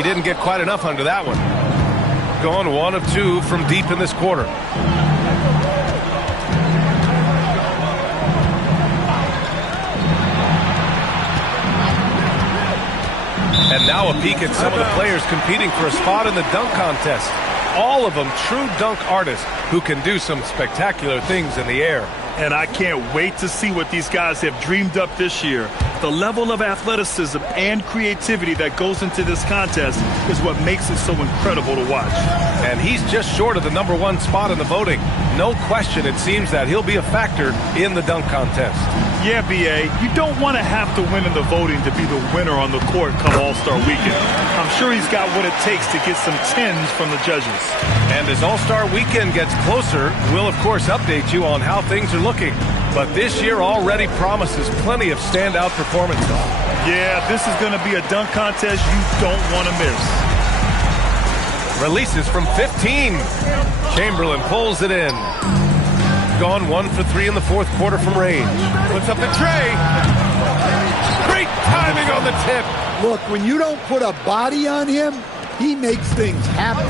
he didn't get quite enough under that one. Gone 1 of 2 from deep in this quarter. And now a peek at some of the players competing for a spot in the dunk contest. All of them true dunk artists who can do some spectacular things in the air. And I can't wait to see what these guys have dreamed up this year. The level of athleticism and creativity that goes into this contest is what makes it so incredible to watch. And he's just short of the #1 spot in the voting. No question, it seems that he'll be a factor in the dunk contest. Yeah, B.A., you don't want to have to win in the voting to be the winner on the court come All-Star Weekend. I'm sure he's got what it takes to get some 10s from the judges. And as All-Star Weekend gets closer, we'll of course update you on how things are looking. But this year already promises plenty of standout performances. Yeah, this is going to be a dunk contest you don't want to miss. Releases from 15. Chamberlain pulls it in. Gone 1 for 3 in the fourth quarter from range. Puts up the tray. Great timing on the tip. Look, when you don't put a body on him, he makes things happen.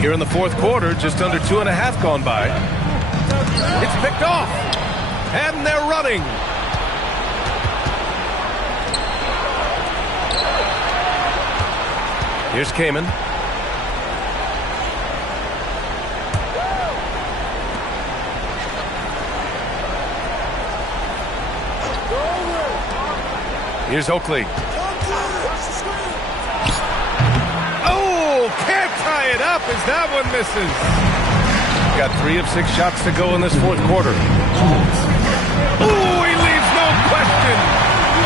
Here in the fourth quarter, just under 2.5 gone by. It's picked off. And they're running. Here's Kamen. Here's Oakley. Oh, can't tie it up as that one misses. Got 3 of 6 shots to go in this fourth quarter. Oh, he leaves no question.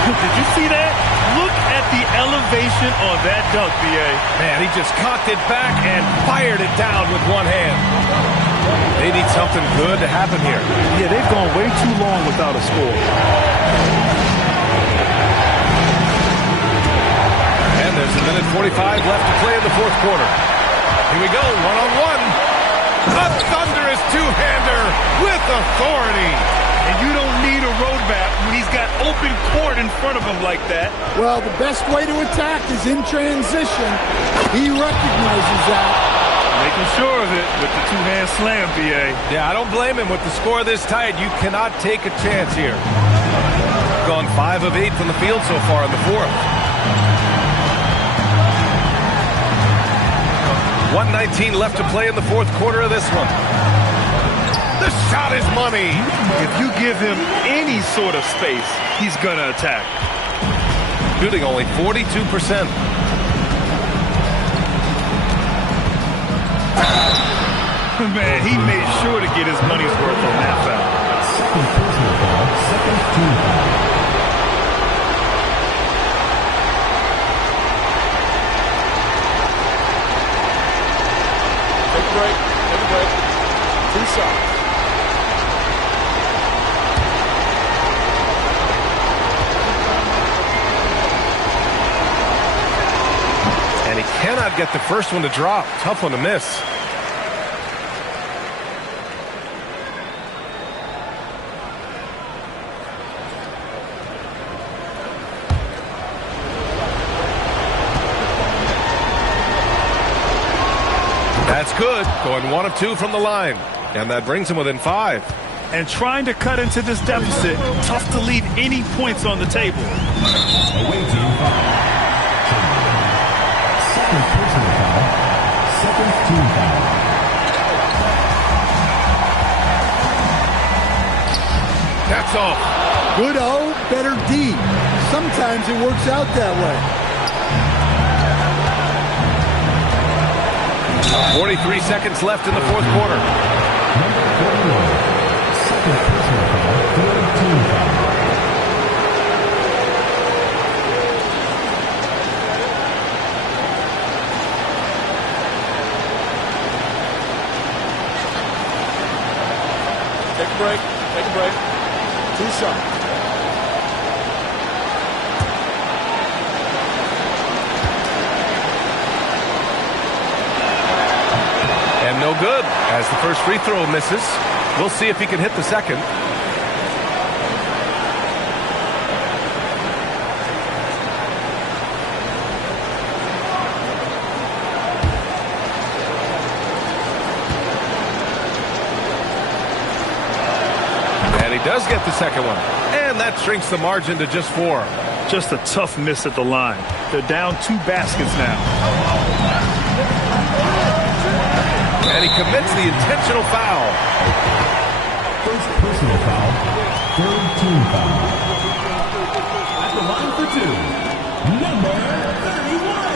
Did you see that? Look at the elevation on that dunk, B.A. Man, he just cocked it back and fired it down with one hand. They need something good to happen here. Yeah, they've gone way too long without a score. And there's 1:45 left to play in the fourth quarter. Here we go, one-on-one. A thunderous two-hander with authority. And you don't need a roadmap when he's got open court in front of him like that. Well, the best way to attack is in transition. He recognizes that. Making sure of it with the two-hand slam, B.A. Yeah, I don't blame him. With the score this tight, you cannot take a chance here. Gone 5 of 8 from the field so far in the fourth. 1:19 left to play in the fourth quarter of this one. The shot is money. If you give him any sort of space, he's going to attack. Shooting only 42%. Man, he made sure to get his money's worth on that foul. Second team foul. Take a break. Take a break. 2 shots. And he cannot get the first one to drop. Tough one to miss. That's good. Going 1 of 2 from the line. And that brings him within 5. And trying to cut into this deficit, tough to leave any points on the table. Away team foul. Second personal foul. Second team foul. That's all. Good O, better D. Sometimes it works out that way. 43 seconds left in the fourth quarter. Number 41. Second personal foul. Third team foul. Take a break. Take a break. 2 shots. And no good, as the first free throw misses. We'll see if he can hit the second. does get the second one. And that shrinks the margin to just 4. Just a tough miss at the line. They're down 2 baskets now. And he commits the intentional foul. First personal foul, third team foul. At the line for 2, number 31.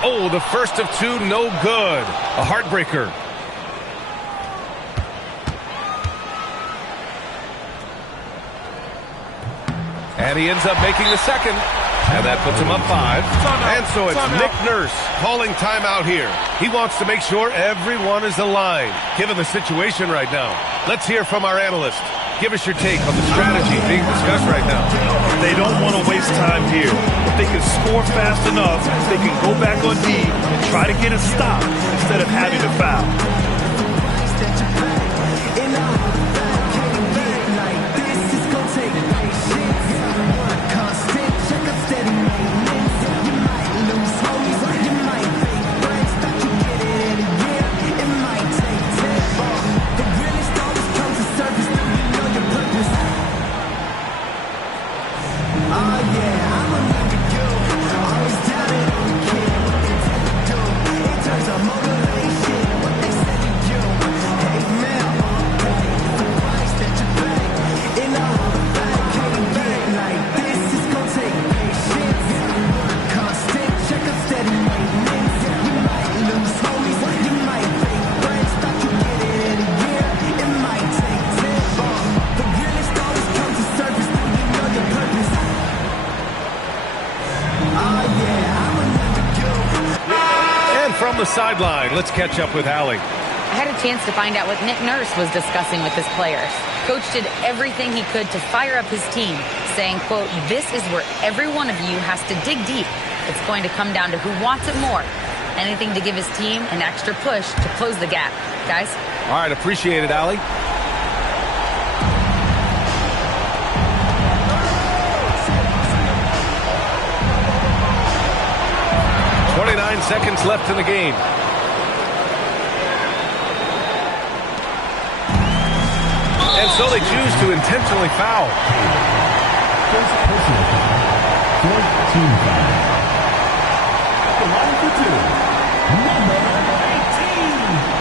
Oh, the first of 2, no good. A heartbreaker. And he ends up making the second. And that puts him up 5. And so it's Nick Nurse calling timeout here. He wants to make sure everyone is aligned, given the situation right now. Let's hear from our analyst. Give us your take on the strategy being discussed right now. They don't want to waste time here. If they can score fast enough, they can go back on D and try to get a stop instead of having to foul. From the sideline, let's catch up with Allie. I had a chance to find out what Nick Nurse was discussing with his players. Coach did everything he could to fire up his team, saying, quote, "This is where every one of you has to dig deep. It's going to come down to who wants it more. Anything to give his team an extra push to close the gap." Guys? All right, appreciate it, Allie. Seconds left in the game. And so they choose to intentionally foul. First personal foul, fourth team foul. At the line for 2, number 18.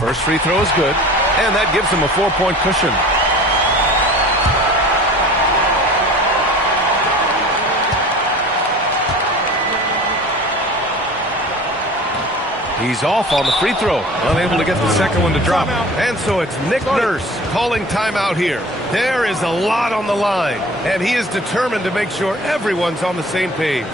First free throw is good, and that gives him a 4-point cushion. He's off on the free throw, unable to get the second one to drop. And so it's Nick Nurse calling timeout here. There is a lot on the line, and he is determined to make sure everyone's on the same page.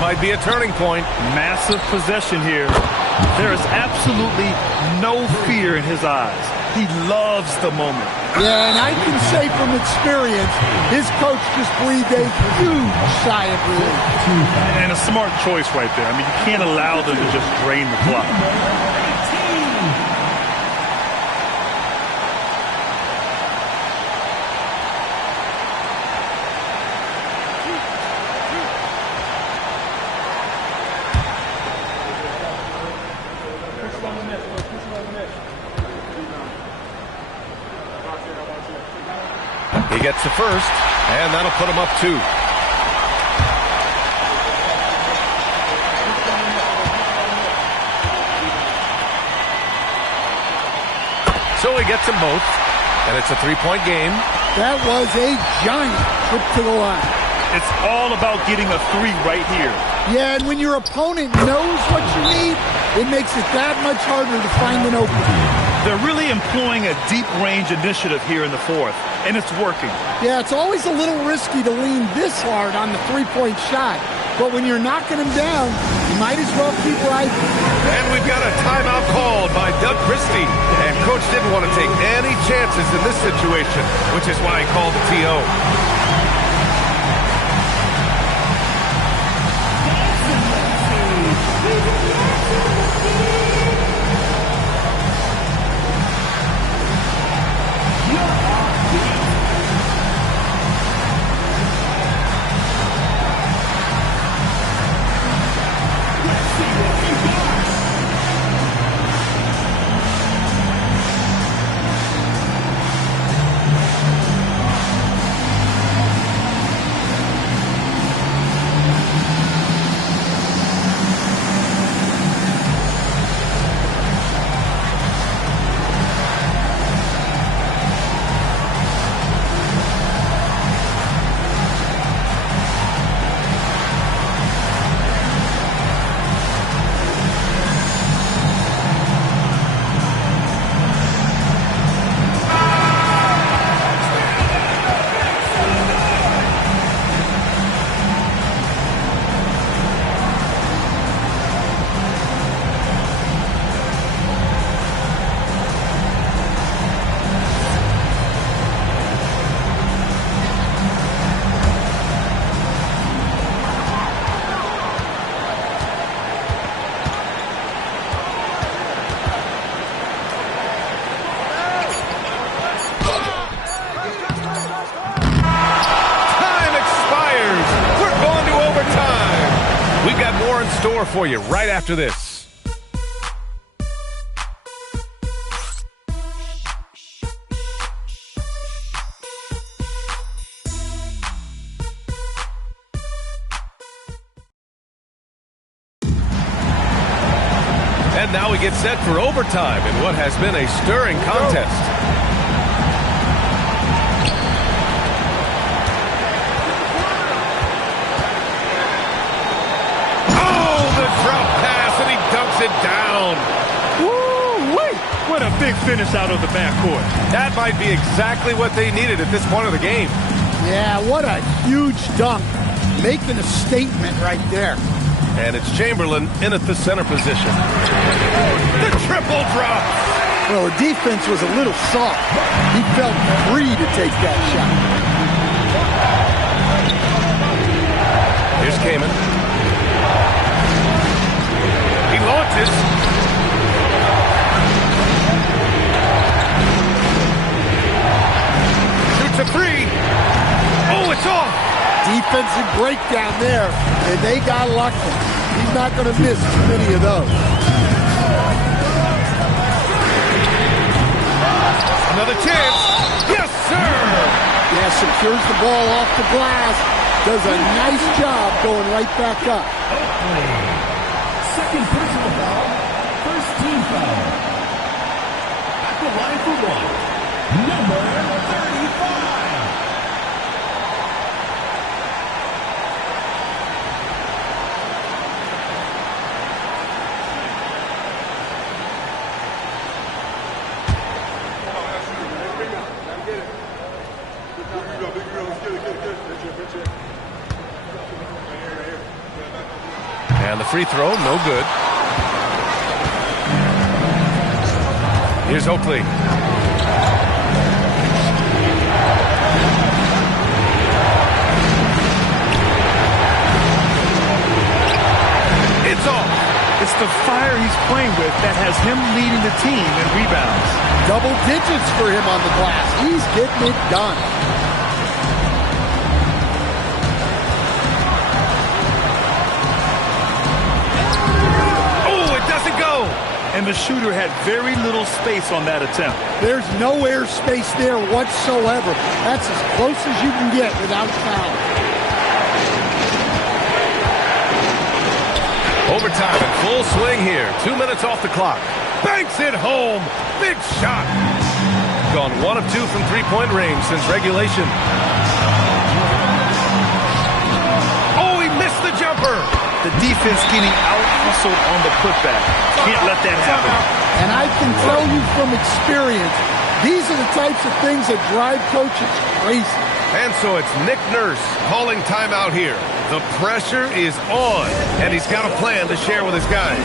might be a turning point. Massive possession here. There is absolutely no fear in his eyes. He loves the moment. Yeah, and I can say from experience, his coach just breathed a huge sigh of relief. And a smart choice right there. I mean, you can't allow them to just drain the clock. He gets the first, and that'll put him up 2. So he gets them both, and it's a 3-point game. That was a giant trip to the line. It's all about getting a 3 right here. Yeah, and when your opponent knows what you need, it makes it that much harder to find an opening. They're really employing a deep range initiative here in the 4th, and it's working. Yeah, it's always a little risky to lean this hard on the 3-point shot, but when you're knocking them down, you might as well keep riding. And we've got a timeout called by Doug Christie, and Coach didn't want to take any chances in this situation, which is why he called the TO. Store for you right after this. And now we get set for overtime in what has been a stirring contest. It down. Woo-wee! What a big finish out of the backcourt. That might be exactly what they needed at this point of the game. Yeah, what a huge dunk. Making a statement right there. And it's Chamberlain in at the center position. The triple drop. Well, the defense was a little soft. He felt free to take that shot. Here's Kamen. He launches. Shoots a 3. Oh, it's off. Defensive breakdown there, and they got lucky. He's not going to miss too many of those. Another chance. Yes, sir. Yeah, secures the ball off the glass. Does a nice job going right back up. Second personal foul, first team foul. At the line for one, number 35. And the free throw, no good. Here's Oakley. It's off. It's the fire he's playing with that has him leading the team in rebounds. Double digits for him on the glass. He's getting it done. Oh, it doesn't go. And the shooter had very little space on that attempt. There's no air space there whatsoever. That's as close as you can get without foul. Overtime in full swing here. 2 minutes off the clock. Banks it home. Big shot. Gone 1 of 2 from three-point range since regulation. Oh, he missed the jumper. The defense getting out-hustled on the putback. Can't let that happen. And I can tell you from experience, these are the types of things that drive coaches crazy. And so it's Nick Nurse calling timeout here. The pressure is on, and he's got a plan to share with his guys.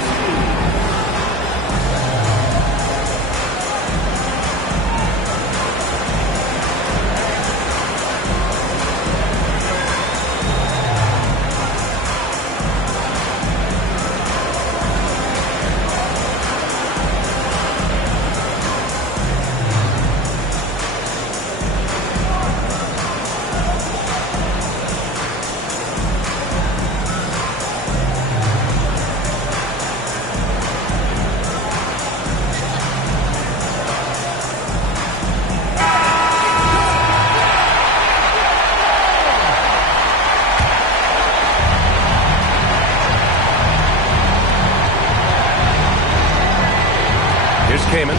Kamen.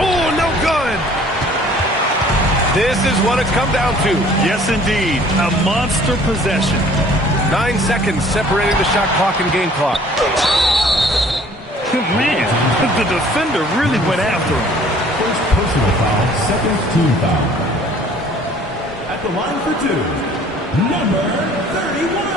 Oh, no good. This is what it's come down to. Yes, indeed. A monster possession. 9 seconds separating the shot clock and game clock. Man, the defender really went after him. First personal foul, second team foul. At the line for 2, number 31.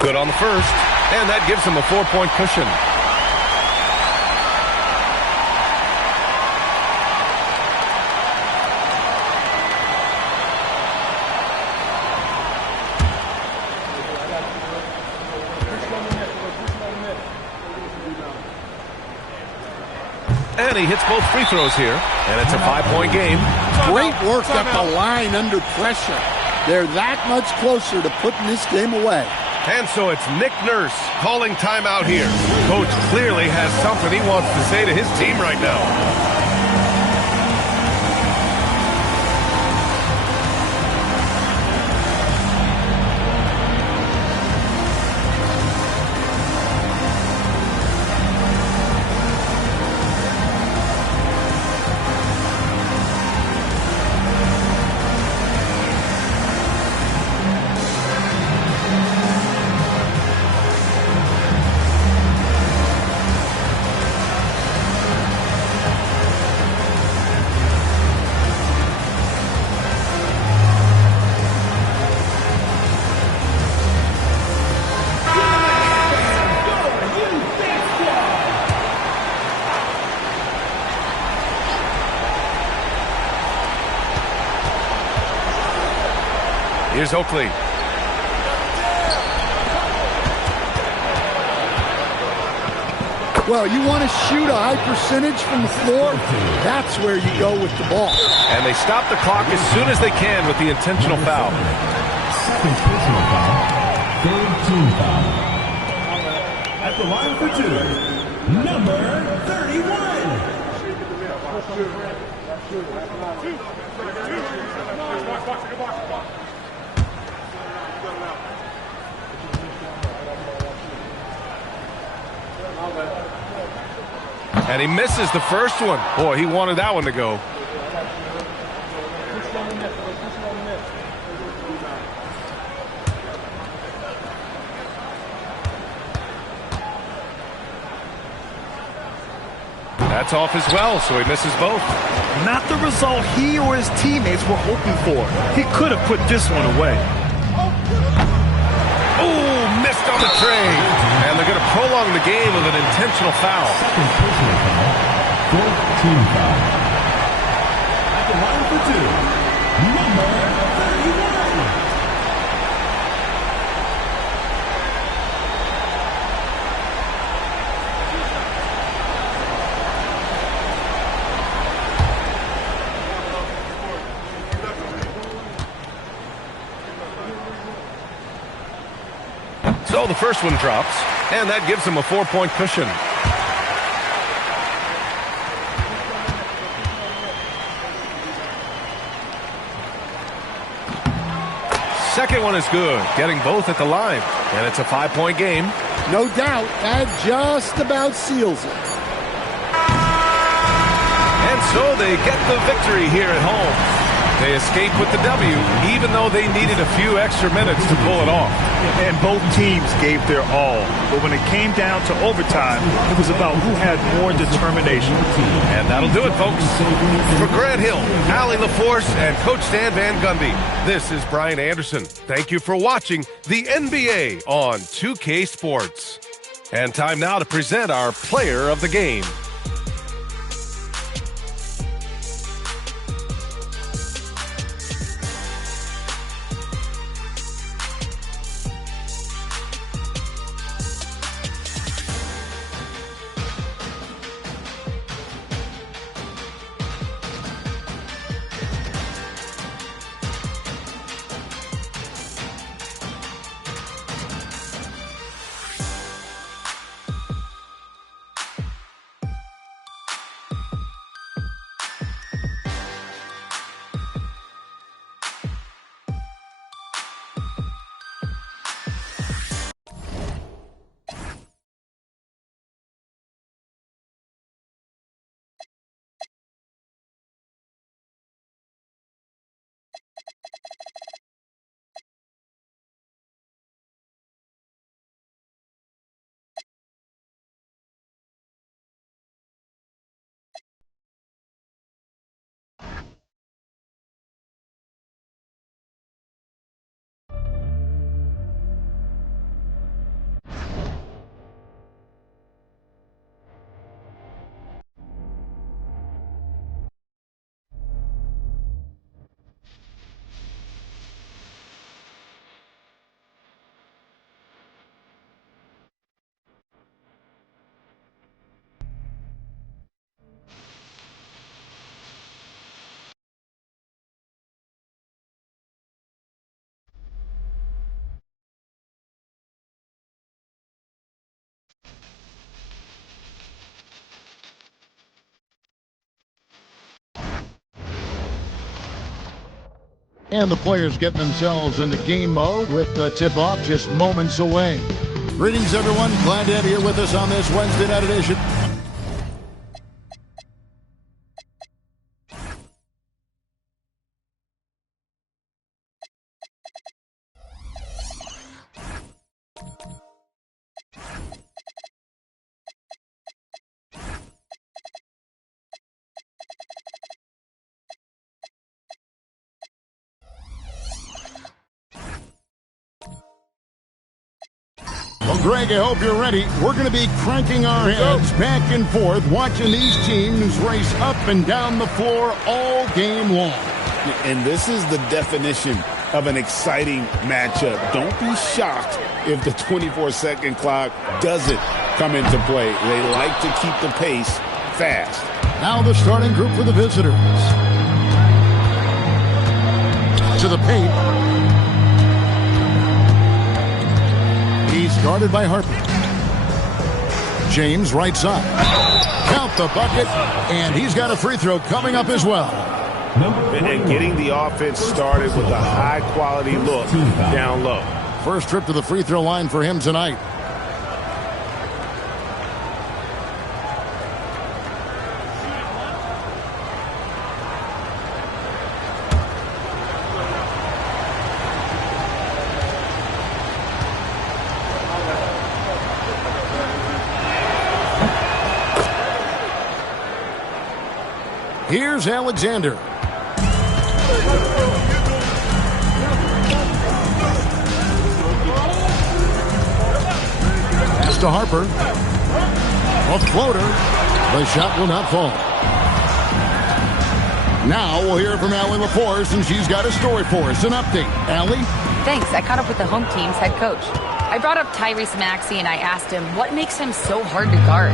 Good on the first, and that gives him a 4-point cushion. And he hits both free throws here, and it's a 5-point game. Great work at the line under pressure. They're that much closer to putting this game away. And so it's Nick Nurse calling timeout here. Coach clearly has something he wants to say to his team right now. Here's Oakley. Well, you want to shoot a high percentage from the floor? That's where you go with the ball. And they stop the clock as soon as they can with the intentional foul. Second personal foul, third team foul. At the line for 2, number 31. And he misses the first one. Boy, he wanted that one to go. That's off as well, so he misses both. Not the result he or his teammates were hoping for. He could have put this one away. Oh, missed on the trade. And they're going to prolong the game with an intentional foul. Second personal foul. Fourth team foul. At the line for two, number 31. So the first one drops, and that gives him a 4-point cushion. Second one is good, getting both at the line, and it's a 5-point game. No doubt, that just about seals it. And so they get the victory here at home. They escape with the W, even though they needed a few extra minutes to pull it off. And both teams gave their all. But when it came down to overtime, it was about who had more determination. And that'll do it, folks. For Grant Hill, Allie LaForce, and Coach Dan Van Gundy, this is Brian Anderson. Thank you for watching the NBA on 2K Sports. And time now to present our player of the game. And the players get themselves into game mode with the tip-off just moments away. Greetings, everyone. Glad to have you here with us on this Wednesday night edition. Well, Greg, I hope you're ready. We're going to be cranking our heads back and forth, watching these teams race up and down the floor all game long. And this is the definition of an exciting matchup. Don't be shocked if the 24-second clock doesn't come into play. They like to keep the pace fast. Now the starting group for the visitors. To the paint. He's guarded by Harper. James right side. Count the bucket, and he's got a free throw coming up as well. And getting the offense started with a high-quality look down low. First trip to the free throw line for him tonight. Here's Alexander. Pass to Harper. A floater. The shot will not fall. Now we'll hear from Allie LaForce, and she's got a story for us. An update. Allie? Thanks. I caught up with the home team's head coach. I brought up Tyrese Maxey, and I asked him what makes him so hard to guard.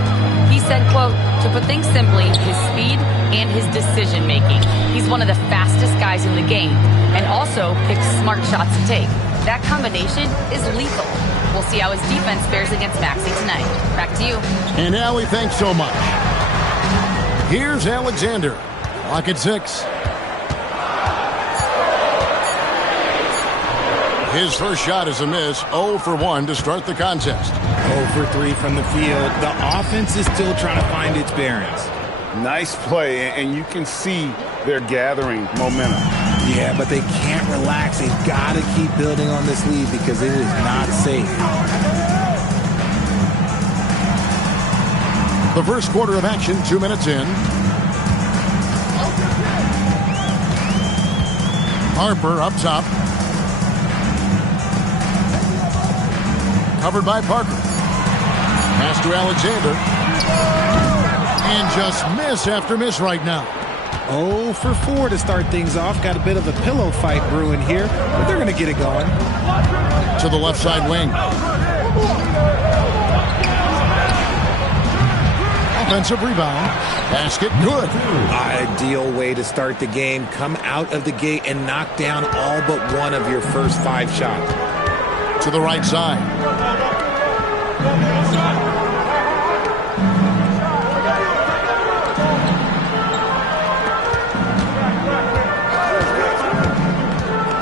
He said, quote, to put things simply, his speed and his decision-making. He's one of the fastest guys in the game and also picks smart shots to take. That combination is lethal. We'll see how his defense fares against Maxey tonight. Back to you. And Allie, thanks so much. Here's Alexander. Clock at 6. His first shot is a miss. 0 for 1 to start the contest. 0 for 3 from the field. The offense is still trying to find its bearings. Nice play, and you can see they're gathering momentum. Yeah, but they can't relax. They've got to keep building on this lead because it is not safe. The first quarter of action, 2 minutes in. Harper up top. Covered by Parker. Pass to Alexander. And just miss after miss right now. 0 for 4 to start things off. Got a bit of a pillow fight brewing here, but they're going to get it going. To the left side wing. Offensive rebound. Basket good. Ideal way to start the game. Come out of the gate and knock down all but one of your first 5 shots. To the right side.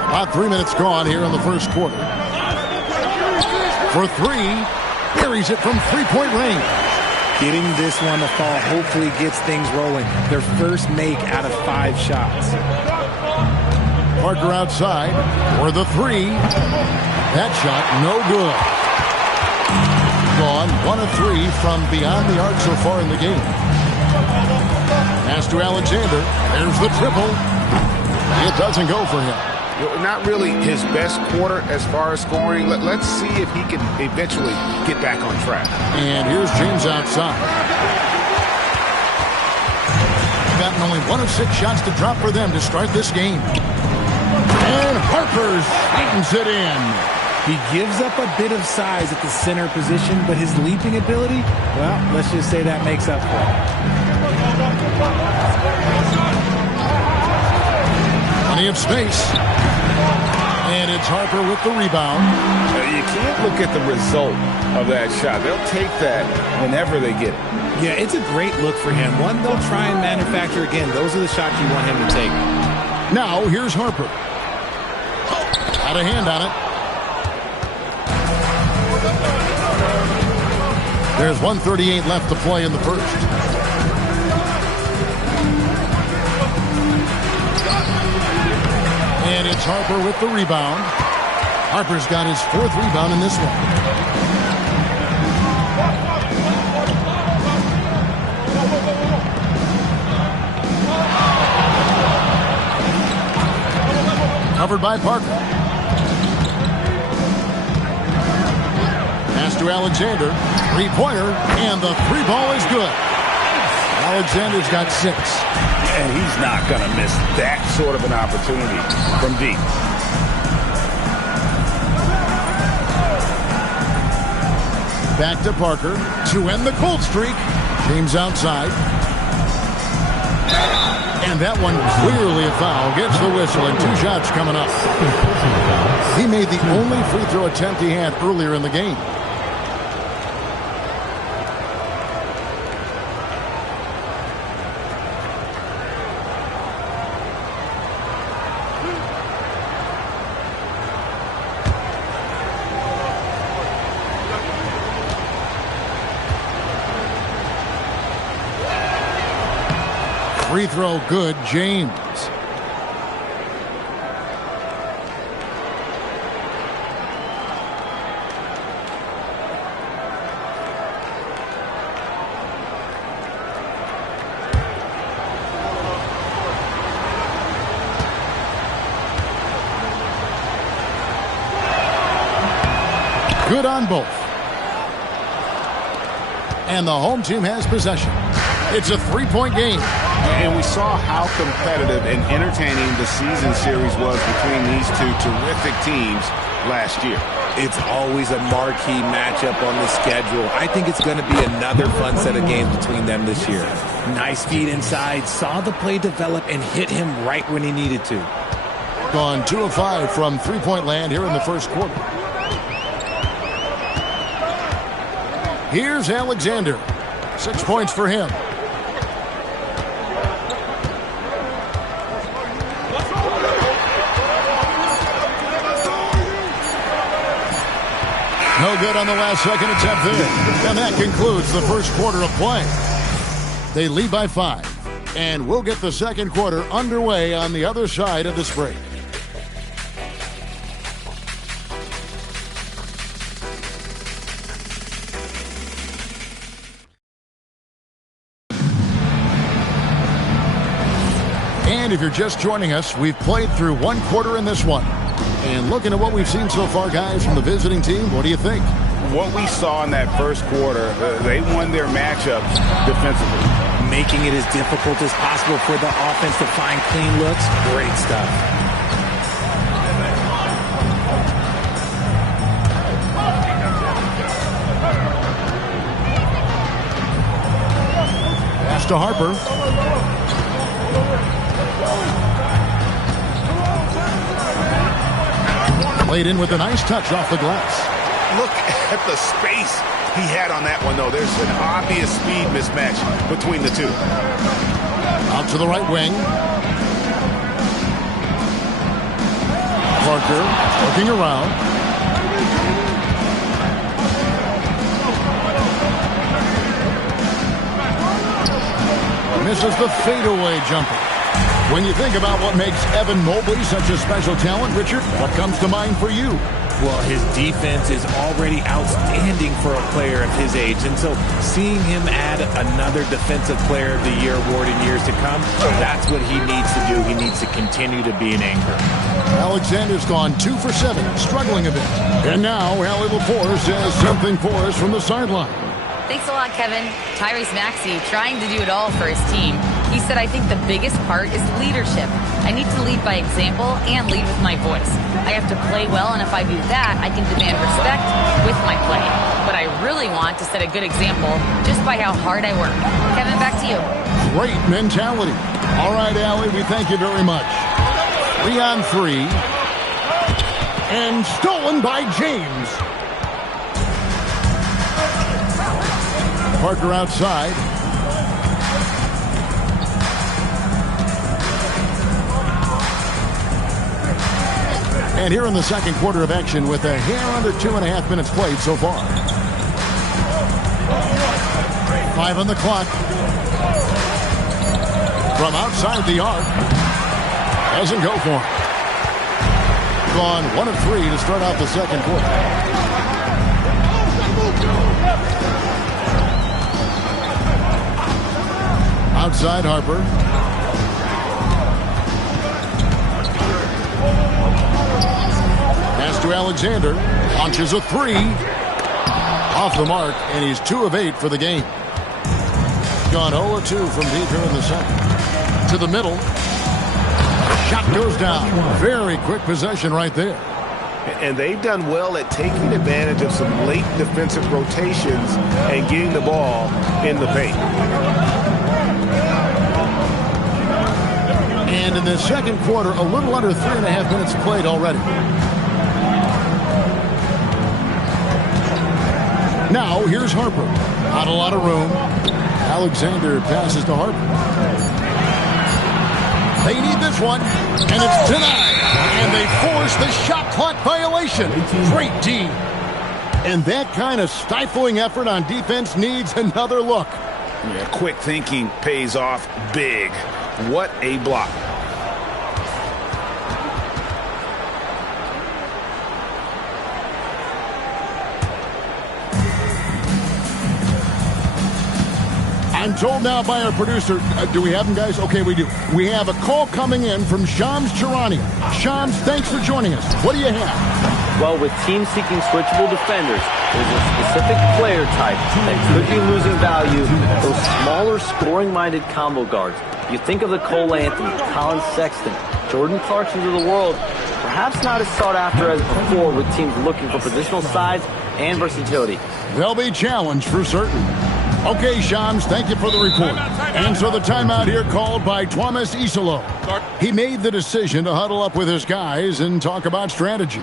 About 3 minutes gone here in the first quarter. For 3, carries it from three-point range. Getting this one to fall hopefully gets things rolling. Their first make out of 5 shots. Parker outside for the 3. That shot no good. Gone 1 of 3 from beyond the arc so far in the game. Pass to Alexander. There's the triple. It doesn't go for him. Not really his best quarter as far as scoring. Let's see if he can eventually get back on track. And here's James outside. They've gotten only 1 of 6 shots to drop for them to start this game. And Harper straightens it in. He gives up a bit of size at the center position, but his leaping ability, well, let's just say that makes up for it. Plenty of space. And it's Harper with the rebound. You can't look at the result of that shot. They'll take that whenever they get it. Yeah, it's a great look for him. One they'll try and manufacture again. Those are the shots you want him to take. Now, here's Harper. Had a hand on it. There's 1:38 left to play in the first. And it's Harper with the rebound. Harper's got his 4th rebound in this one. Covered by Parker. Pass to Alexander. 3-pointer, and the 3 ball is good. Alexander's got 6. And he's not going to miss that sort of an opportunity from deep. Back to Parker to end the cold streak. James outside. And that one clearly a foul. Gets the whistle and 2 shots coming up. He made the only free throw attempt he had earlier in the game. Free throw good, James. Good on both. And the home team has possession. It's a 3-point game. And we saw how competitive and entertaining the season series was between these two terrific teams last year. It's always a marquee matchup on the schedule. I think it's going to be another fun set of games between them this year. Nice feed inside, saw the play develop, and hit him right when he needed to. Gone 2 of 5 from three-point land here in the first quarter. Here's Alexander. 6 points for him. No good on the last second attempt there. And that concludes the first quarter of play. They lead by 5. And we'll get the second quarter underway on the other side of this break. And if you're just joining us, we've played through one quarter in this one. And looking at what we've seen so far, guys, from the visiting team, what do you think? What we saw in that first quarter, they won their matchups defensively. Making it as difficult as possible for the offense to find clean looks. Great stuff. Pass to Harper. Laid in with a nice touch off the glass. Look at the space he had on that one, though. There's an obvious speed mismatch between the two. Out to the right wing. Parker looking around. Misses the fadeaway jumper. When you think about what makes Evan Mobley such a special talent, Richard, what comes to mind for you? Well, his defense is already outstanding for a player of his age. And so seeing him add another Defensive Player of the Year award in years to come, that's what he needs to do. He needs to continue to be an anchor. Alexander's gone 2 for 7, struggling a bit. And now Allie LaForce has something for us from the sideline. Thanks a lot, Kevin. Tyrese Maxey trying to do it all for his team. He said, I think the biggest part is leadership. I need to lead by example and lead with my voice. I have to play well, and if I do that, I can demand respect with my play. But I really want to set a good example just by how hard I work. Kevin, back to you. Great mentality. All right, Allie, we thank you very much. 3 on 3. And stolen by James. Parker outside. And here in the second quarter of action with a hair under 2.5 minutes played so far. 5 on the clock. From outside the arc. Doesn't go for him. Gone 1 of 3 to start out the second quarter. Outside Harper. Pass to Alexander. Launches a 3. Off the mark, and he's 2 of 8 for the game. Gone 0 of 2 from deep here in the second. To the middle. Shot goes down. Very quick possession right there. And they've done well at taking advantage of some late defensive rotations and getting the ball in the paint. And in the second quarter, a little under 3.5 minutes played already. Now, here's Harper. Not a lot of room. Alexander passes to Harper. They need this one, and it's denied. And they force the shot clock violation. Great D. And that kind of stifling effort on defense needs another look. Yeah, quick thinking pays off big. What a block. I'm told now by our producer, do we have him, guys? Okay, we do. We have a call coming in from Shams Charania. Shams, thanks for joining us. What do you have? Well, with teams seeking switchable defenders, there's a specific player type that could be losing value, those smaller scoring-minded combo guards. You think of the Cole Anthony, Colin Sexton, Jordan Clarksons of the world, perhaps not as sought after as before with teams looking for positional size and versatility. They'll be challenged for certain. Okay, Shams, thank you for the report. And so the timeout here called by Thomas Isolo. He made the decision to huddle up with his guys and talk about strategy.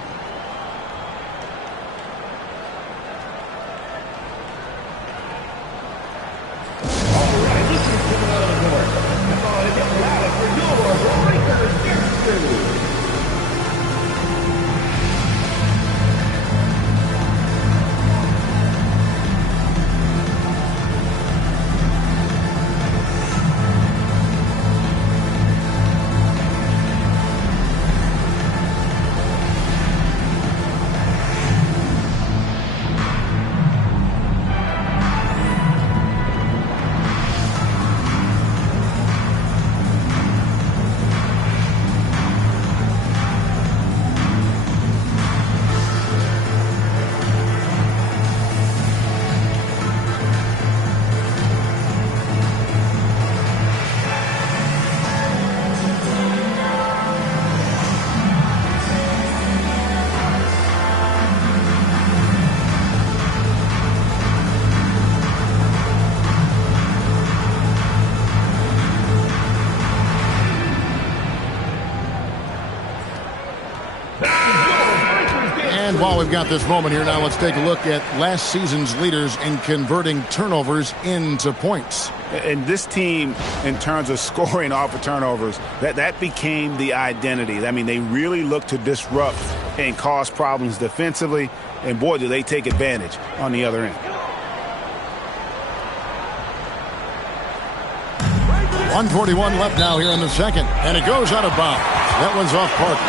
While we've got this moment here now, let's take a look at last season's leaders in converting turnovers into points. And this team, in terms of scoring off of turnovers, that became the identity. I mean, they really look to disrupt and cause problems defensively, and boy, do they take advantage on the other end. .141 left now here in the second, and it goes out of bounds. That one's off Parker.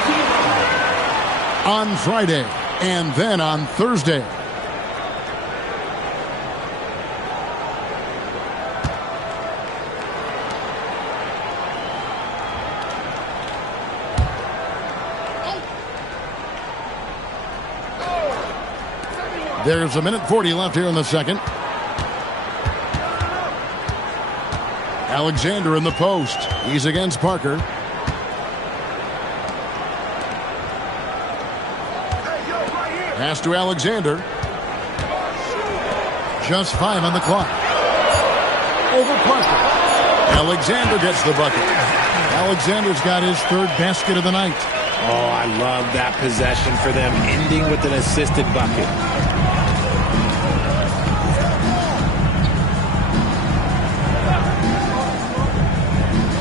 On Friday. And then on Thursday. There's 1:40 left here in the second. Alexander in the post. He's against Parker. Pass to Alexander. Just 5 on the clock. Over Parker. Alexander gets the bucket. Alexander's got his third basket of the night. Oh, I love that possession for them, ending with an assisted bucket.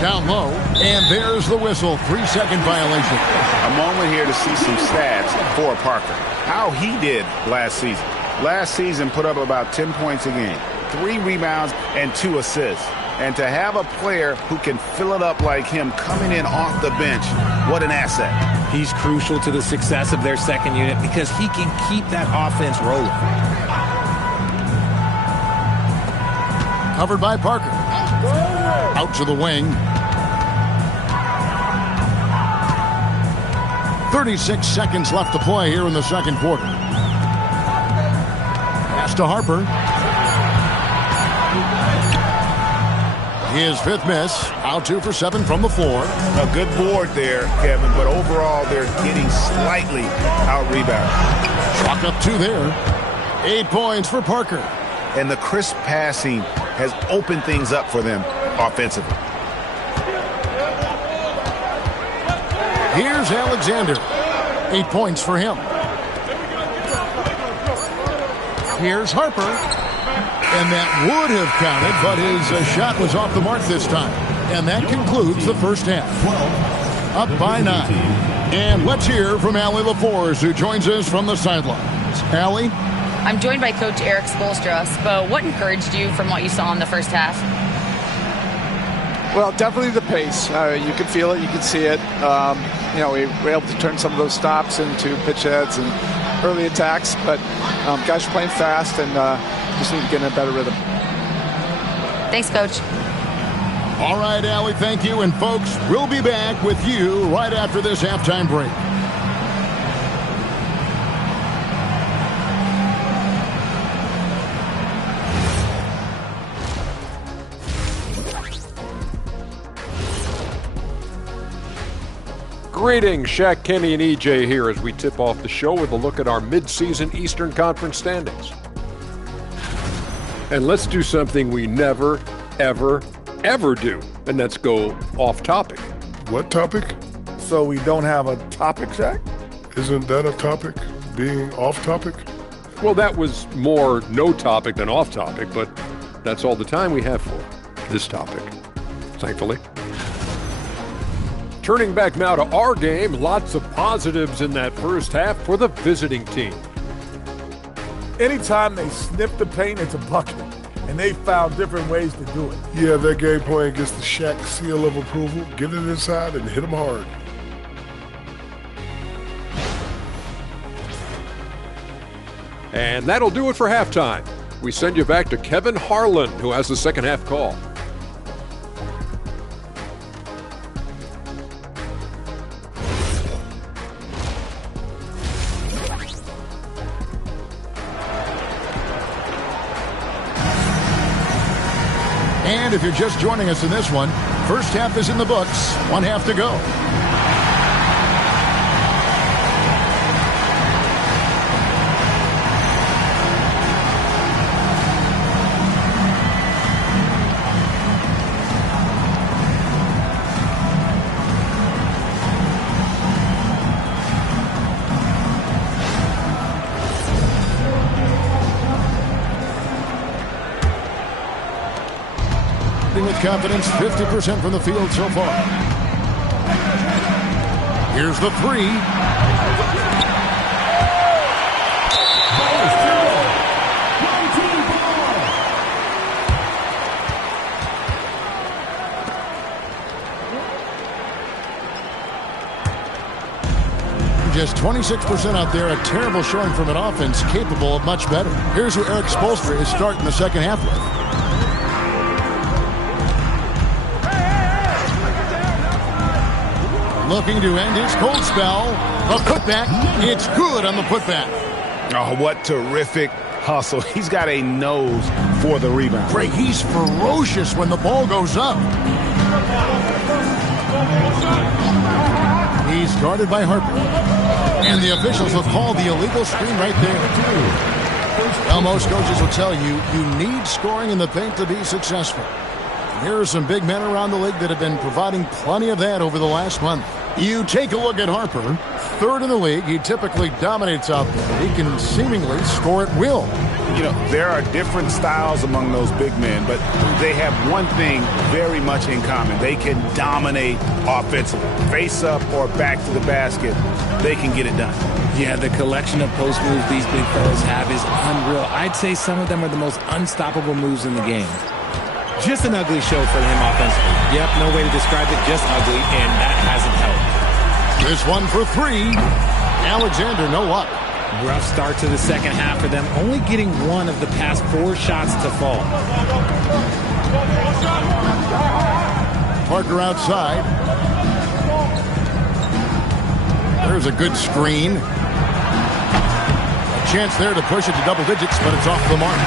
Down low, and there's the whistle. 3-second violation. A moment here to see some stats for Parker. How he did last season. Last season put up about 10 points a game, 3 rebounds, and 2 assists. And to have a player who can fill it up like him coming in off the bench, what an asset. He's crucial to the success of their second unit because he can keep that offense rolling. Covered by Parker. Out to the wing. 36 seconds left to play here in the second quarter. Pass to Harper. His 5th miss. Out 2 for 7 from the floor. A good board there, Kevin, but overall they're getting slightly out-rebounded. Chalk up 2 there. 8 points for Parker. And the crisp passing has opened things up for them offensively. Here's Alexander. 8 points for him. Here's Harper. And that would have counted, but his shot was off the mark this time. And that concludes the first half. Up by 9. And let's hear from Allie LaForce, who joins us from the sidelines. Allie? I'm joined by Coach Eric Spoelstra. Spo, what encouraged you from what you saw in the first half? Well, definitely the pace. You can feel it. You can see it. We were able to turn some of those stops into pitch heads and early attacks. But guys are playing fast and just need to get in a better rhythm. Thanks, Coach. All right, Allie, thank you. And, folks, we'll be back with you right after this halftime break. Greetings, Shaq, Kenny, and EJ here as we tip off the show with a look at our midseason Eastern Conference standings. And let's do something we never, ever, ever do, and that's go off topic. What topic? So we don't have a topic, Shaq? Isn't that a topic, being off topic? Well, that was more no topic than off topic, but that's all the time we have for this topic, thankfully. Turning back now to our game, lots of positives in that first half for the visiting team. Anytime they sniff the paint, it's a bucket. And they found different ways to do it. Yeah, their game plan gets the Shaq seal of approval. Get it inside and hit them hard. And that'll do it for halftime. We send you back to Kevin Harlan, who has the second half call. And if you're just joining us in this one, first half is in the books, one half to go. With confidence, 50% from the field so far. Here's the three. Just 26% out there, a terrible showing from an offense capable of much better. Here's who Eric Spoelstra is starting the second half with. Looking to end his cold spell. A putback. It's good on the putback. Oh, what terrific hustle. He's got a nose for the rebound. Craig, he's ferocious when the ball goes up. He's guarded by Harper. And the officials will call the illegal screen right there. Well, most coaches will tell you, you need scoring in the paint to be successful. Here are some big men around the league that have been providing plenty of that over the last month. You take a look at Harper, third in the league. He typically dominates out there. He can seemingly score at will. You know, there are different styles among those big men, but they have one thing very much in common. They can dominate offensively. Face up or back to the basket, they can get it done. Yeah, the collection of post moves these big fellas have is unreal. I'd say some of them are the most unstoppable moves in the game. Just an ugly show for him offensively. Yep, no way to describe it, just ugly, and that hasn't helped. This one for three. Alexander, no luck. Rough start to the second half for them, only getting one of the past 4 shots to fall. Parker outside. There's a good screen. A chance there to push it to double digits, but it's off the mark.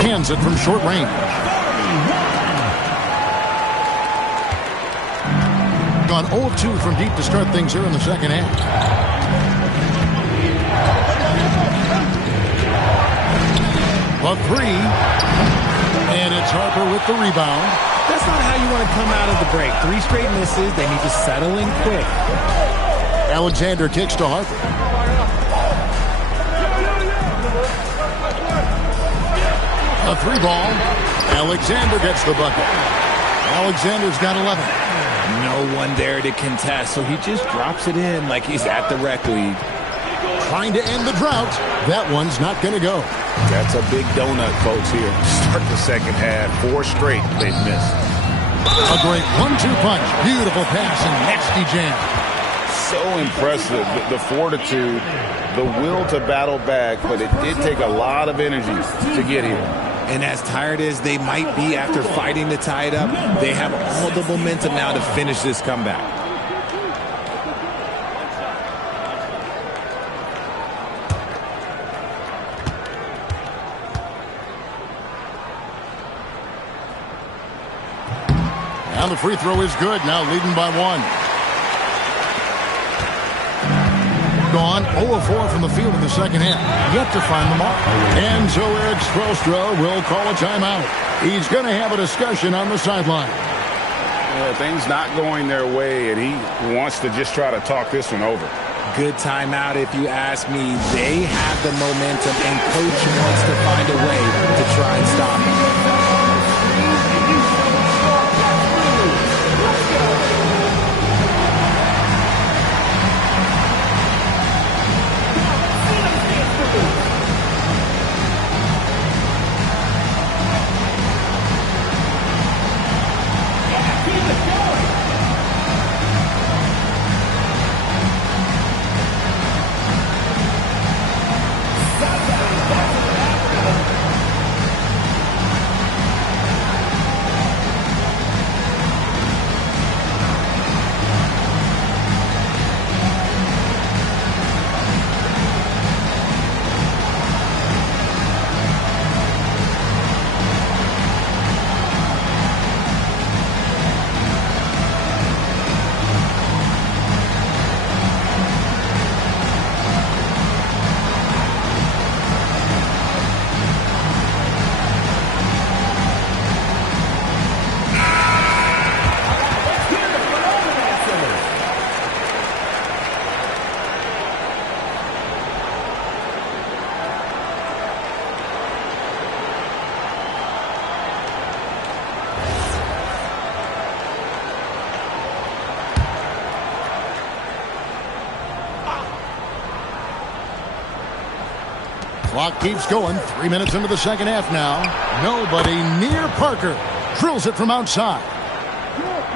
Hands it from short range. Gone 0-2 from deep to start things here in the second half. A three. And it's Harper with the rebound. That's not how you want to come out of the break. 3 straight misses. They need to settle in quick. Alexander kicks to Harper. A 3-ball. Alexander gets the bucket. Alexander's got 11. No one there to contest, so he just drops it in like he's at the rec league. Trying to end the drought. That one's not going to go. That's a big donut, folks, here. Start the second half. 4 straight they've missed. A great 1-2 punch. Beautiful pass and nasty jam. So impressive. The fortitude, the will to battle back, but it did take a lot of energy to get here. And as tired as they might be after fighting to tie it up, they have all the momentum now to finish this comeback. And the free throw is good. Now leading by 1. Gone 0-4 from the field in the second half. Yet to find the mark. And so Eric Spoelstra will call a timeout. He's going to have a discussion on the sideline. Yeah, things not going their way, and he wants to just try to talk this one over. Good timeout if you ask me. They have the momentum, and coach wants to find a way to try and stop it. Clock keeps going. 3 minutes into the second half now. Nobody near Parker. Drills it from outside.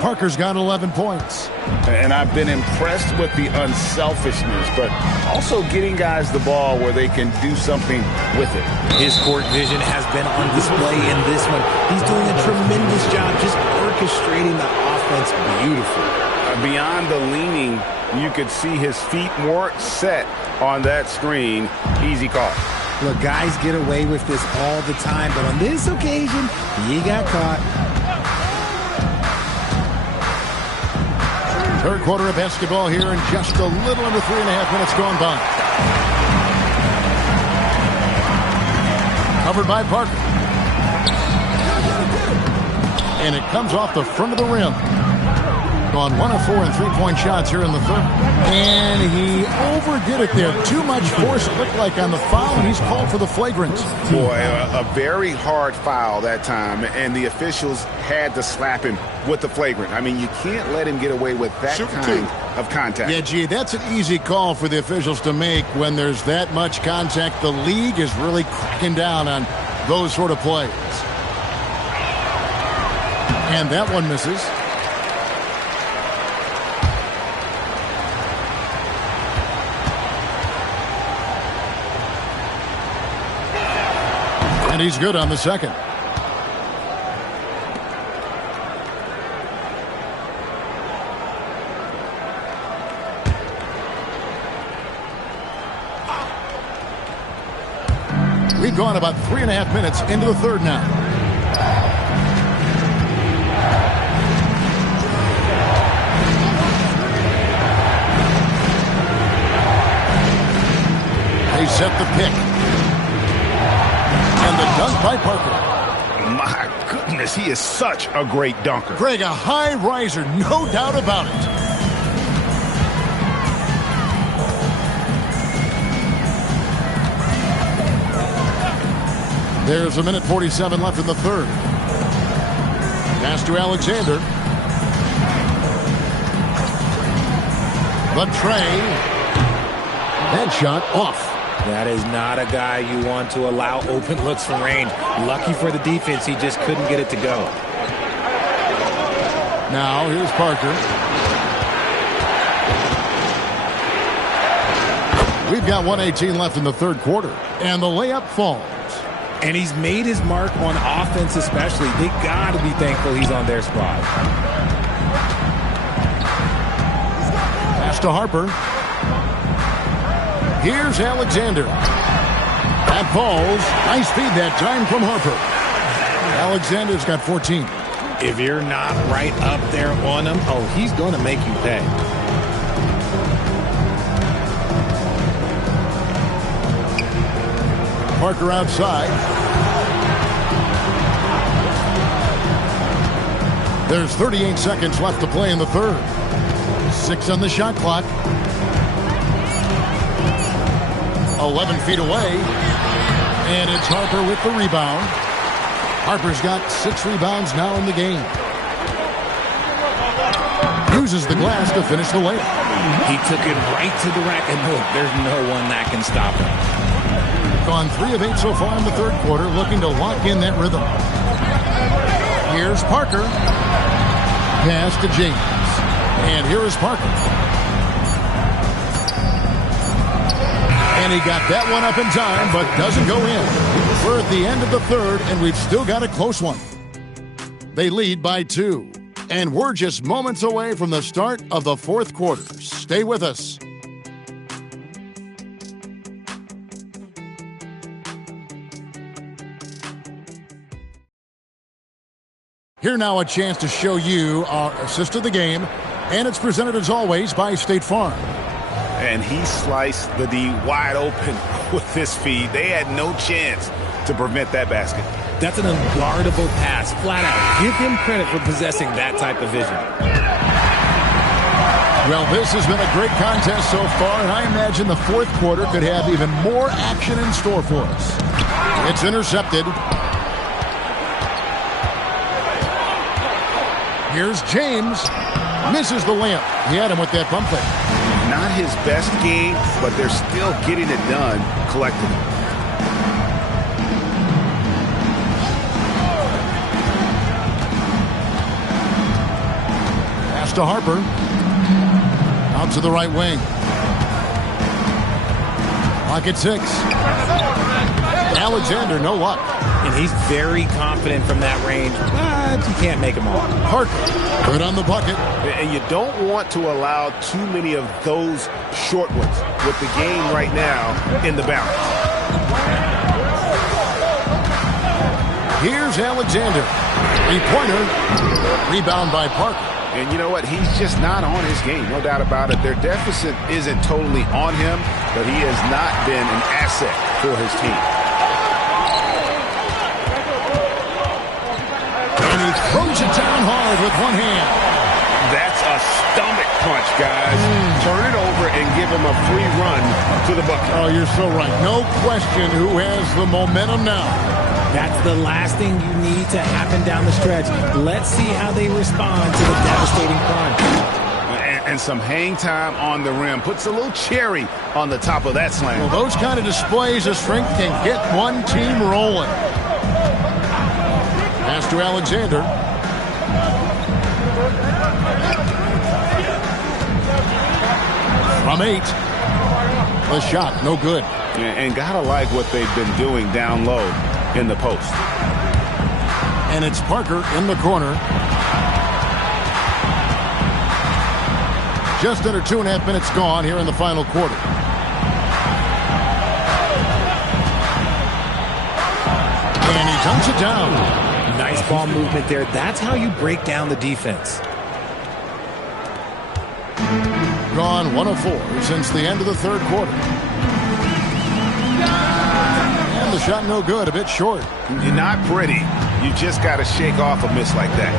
Parker's got 11 points. And I've been impressed with the unselfishness, but also getting guys the ball where they can do something with it. His court vision has been on display in this one. He's doing a tremendous job just orchestrating the offense beautifully. Beyond the leaning, you could see his feet more set on that screen. Easy call. Look, guys get away with this all the time, but on this occasion, he got caught. Third quarter of basketball here, and just a little under 3.5 minutes gone by. Covered by Parker. And it comes off the front of the rim. Gone 1 of 4 in three-point shots here in the third. And he overdid it there. Too much force, it looked like, on the foul, and he's called for the flagrant. Boy, a very hard foul that time, and the officials had to slap him with the flagrant. I mean, you can't let him get away with that kind of contact. Yeah, gee, that's an easy call for the officials to make when there's that much contact. The league is really cracking down on those sort of plays. And that one misses. And he's good on the second. We've gone about 3.5 minutes into the third now. They set the pick. And the dunk by Parker. My goodness, he is such a great dunker. Greg, a high riser, no doubt about it. There's 1:47 left in the third. Pass to Alexander. The tray. That shot off. That is not a guy you want to allow open looks from range. Lucky for the defense, he just couldn't get it to go. Now, here's Parker. We've got 1:18 left in the third quarter. And the layup falls. And he's made his mark on offense especially. They got to be thankful he's on their spot. Pass to Harper. Here's Alexander. That falls. Nice feed that time from Harper. Alexander's got 14. If you're not right up there on him, oh, he's going to make you pay. Parker outside. There's 38 seconds left to play in the third. 6 on the shot clock. 11 feet away. And it's Harper with the rebound. Harper's got 6 rebounds now in the game. Uses the glass to finish the layup. He took it right to the rack, and look, there's no one that can stop him. Gone 3 of 8 so far in the third quarter, looking to lock in that rhythm. Here's Parker. Pass to James. And here is Parker. And he got that one up in time, but doesn't go in. We're at the end of the third, and we've still got a close one. They lead by 2. And we're just moments away from the start of the fourth quarter. Stay with us. Here now a chance to show you our assist of the game, and it's presented as always by State Farm. And he sliced the D wide open with his feed. They had no chance to prevent that basket. That's an unguardable pass, flat out. Give him credit for possessing that type of vision. Well, this has been a great contest so far, and I imagine the fourth quarter could have even more action in store for us. It's intercepted. Here's James. Misses the layup. He had him with that pump fake. Not his best game, but they're still getting it done collectively. Pass to Harper. Out to the right wing. Pocket 6. Alexander, no luck. And he's very confident from that range, but you can't make him all. Parker, good on the bucket. And you don't want to allow too many of those short ones with the game right now in the balance. Here's Alexander. 3-pointer. Rebound by Parker. And you know what? He's just not on his game, no doubt about it. Their deficit isn't totally on him, but he has not been an asset for his team. And he throws it down hard with one hand. That's a stomach punch, guys. Turn it over and give him a free run to the bucket. Oh, you're so right. No question who has the momentum now. That's the last thing you need to happen down the stretch. Let's see how they respond to the devastating crunch. And some hang time on the rim. Puts a little cherry on the top of that slam. Well, those kind of displays of strength can get one team rolling. Pass to Alexander. From 8. The shot, no good. And gotta like what they've been doing down low in the post. And it's Parker in the corner. Just under 2.5 minutes gone here in the final quarter. And he dunks it down. Nice ball movement there. That's how you break down the defense. Gone 1 of 4 since the end of the third quarter. And the shot no good, a bit short. You're not pretty. You just got to shake off a miss like that.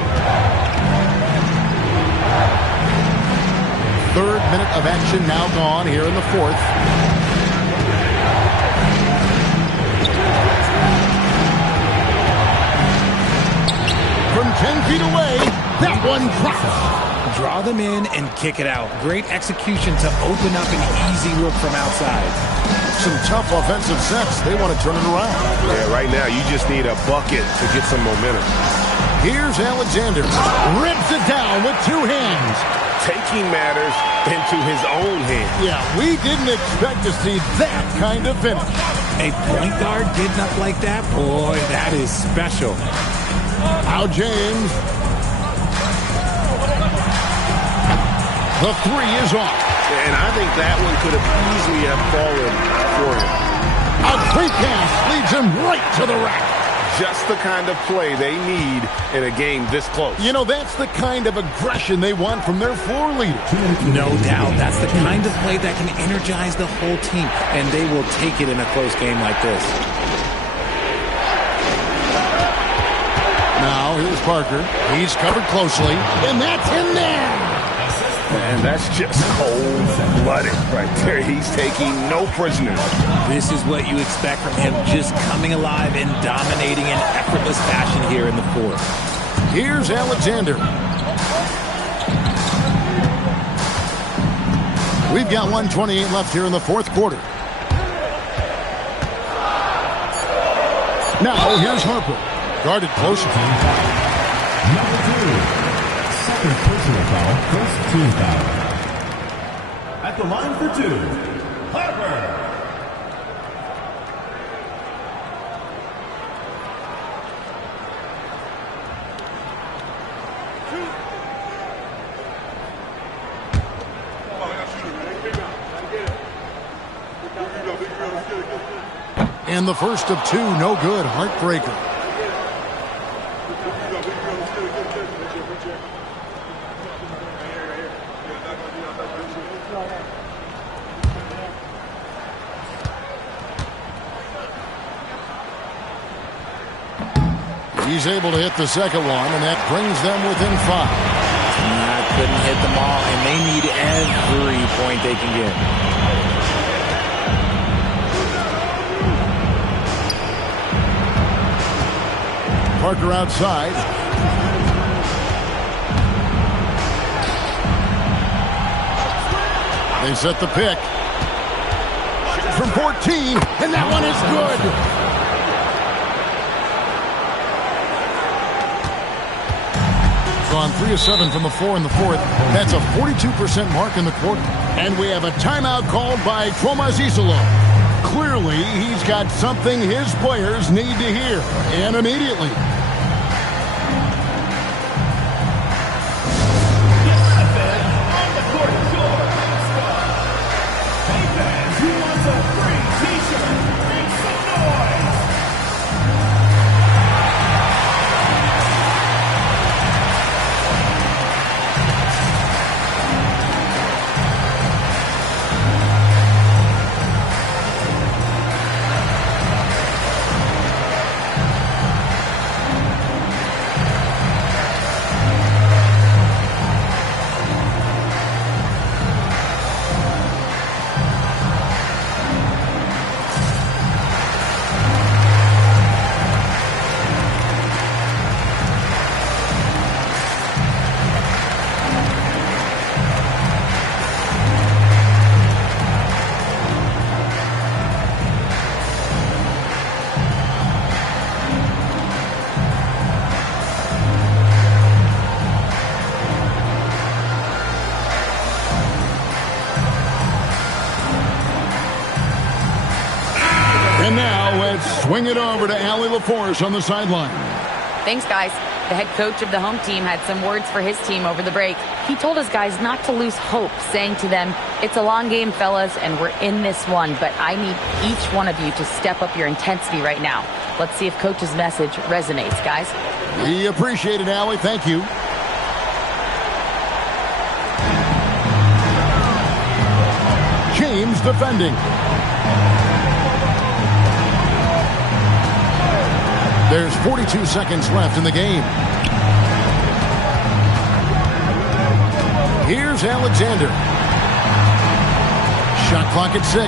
Third minute of action now gone here in the fourth. From 10 feet away, that one drops. Draw them in and kick it out. Great execution to open up an easy look from outside. Some tough offensive sets. They want to turn it around. Yeah, right now you just need a bucket to get some momentum. Here's Alexander. Rips it down with 2 hands. Taking matters into his own hands. Yeah, we didn't expect to see that kind of finish. A point guard getting up like that? Boy, that is special. Now James. The 3 is off. And I think that one could have easily have fallen for him. A quick pass leads him right to the rack. just the kind of play they need in a game this close. You know, that's the kind of aggression they want from their floor leader. No doubt. That's the kind of play that can energize the whole team, and they will take it in a close game like this. Now, here's Parker. He's covered closely, and that's in there. And that's just cold-blooded right there. He's taking no prisoners. This is what you expect from him, just coming alive and dominating in effortless fashion here in the fourth. Here's Alexander. We've got 1:28 left here in the fourth quarter. Now, here's Harper. Guarded closely. Number 2. Second personal foul, first team foul. At the line for 2, Harper. And the first of two, no good. Heartbreaker. He's able to hit the second one, and that brings them within 5. Couldn't hit them all, and they need every point they can get. Parker outside. They set the pick. From 14, and that one is good. On 3 of 7 from the floor in the fourth. That's a 42% mark in the quarter. And we have a timeout called by Tromazisolo. Clearly, he's got something his players need to hear, and immediately. And now let's swing it over to Allie LaForce on the sideline. Thanks, guys. The head coach of the home team had some words for his team over the break. He told his guys not to lose hope, saying to them, "It's a long game, fellas, and we're in this one, but I need each one of you to step up your intensity right now." Let's see if Coach's message resonates, guys. We appreciate it, Allie. Thank you. James defending. There's 42 seconds left in the game. Here's Alexander. Shot clock at 6.